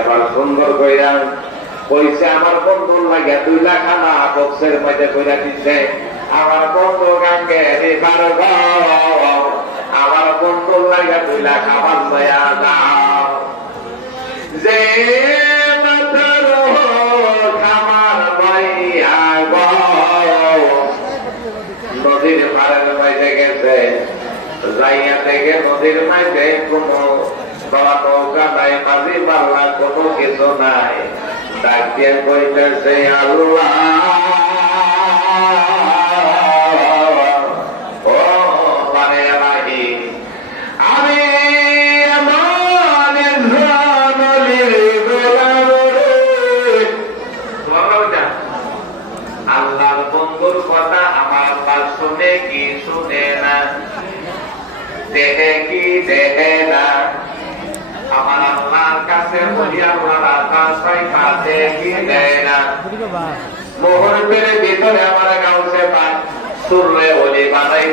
এবার সুন্দর কইরা কইছে আমার বন্ধুর লাগে 2 লাখ আনা বক্সের মধ্যে কইরা দিচ্ছে। আমার বন্ধু গাঙ্গে এবার আমার বন্ধুর লাগে 2 লাখ আমার লয়া দাও। যে খামার মাইয়া নদীর পাড়ের মাঝে গেছে, যাইয়া থেকে নদীর মাঝে কোনো বড় নৌকা নাই, মাঝি পাল্লা কোনো কিছু নাই। ডাক দিয়ে কইতেছে আল্লাহ ও পারে রাহি, আমি আল্লাহর বন্ধুর কথা আমার পাশ শুনে কি শুনে না, দেখে কি দেখে না। আমার আল্লাহর কাছে বলি আপনারা কাছে কি দেয় না। মুহূর্তের ভিতরে আমার গাউসে পাক সুরলে বলি বানাইছে।